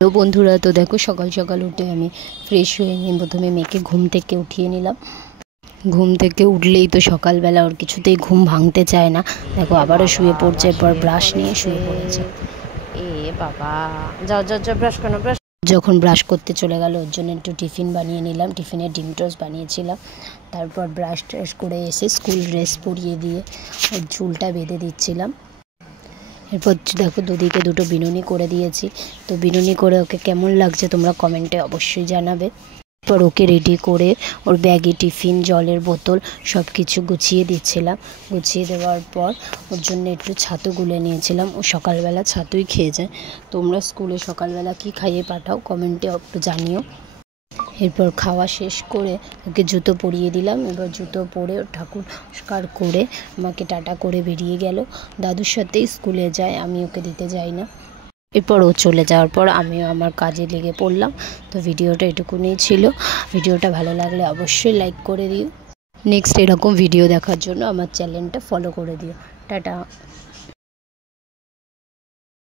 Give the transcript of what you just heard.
তো বন্ধুরা, তো দেখো সকাল সকাল উঠে আমি ফ্রেশ হয়ে নিয়ে প্রথমে মেয়েকে ঘুম থেকে উঠিয়ে নিলাম। ঘুম থেকে উঠলেই তো সকালবেলা ওর কিছুতেই ঘুম ভাঙতে চায় না। দেখো আবারও শুয়ে পড়ছে, এরপর ব্রাশ নিয়ে শুয়ে পড়েছে। এ বাবা, যাও যাও যাও, ব্রাশ করো ব্রাশ। যখন ব্রাশ করতে চলে গেল ওর জন্য একটু টিফিন বানিয়ে নিলাম। টিফিনে ডিম টোস্ট বানিয়েছিলাম। তারপর ব্রাশ ট্রাশ করে এসে স্কুল ড্রেস পরিয়ে দিয়ে ওর চুলটা বেঁধে দিচ্ছিলাম। এরপর দেখো দুদিকে দুটো বিনুনি করে দিয়েছি। তো বিনুনি করে ওকে কেমন লাগছে তোমরা কমেন্টে অবশ্যই জানাবে। এরপর ওকে রেডি করে ওর ব্যাগে টিফিন, জলের বোতল সব কিছু গুছিয়ে দিচ্ছিলাম। গুছিয়ে দেওয়ার পর ওর জন্য একটু ছাতু গুলে নিয়েছিলাম। ও সকালবেলা ছাতুই খেয়ে যায়। তোমরা স্কুলে সকালবেলা কি খাইয়ে পাঠাও কমেন্টে একটু জানিও। এরপর খাওয়া শেষ করে ওকে জুতো পরিয়ে দিলাম। এবার জুতো পরে ওর ঠাকুর নমস্কার করে আমাকে টাটা করে বেরিয়ে গেল। দাদুর সাথেই স্কুলে যায়, আমি ওকে দিতে যাই না। এরপর ও চলে যাওয়ার পর আমিও আমার কাজে লেগে পড়লাম। তো ভিডিওটা এটুকুনি ছিল। ভিডিওটা ভালো লাগলে অবশ্যই লাইক করে দিও। নেক্সট এরকম ভিডিও দেখার জন্য আমার চ্যানেলটা ফলো করে দিও। টাটা।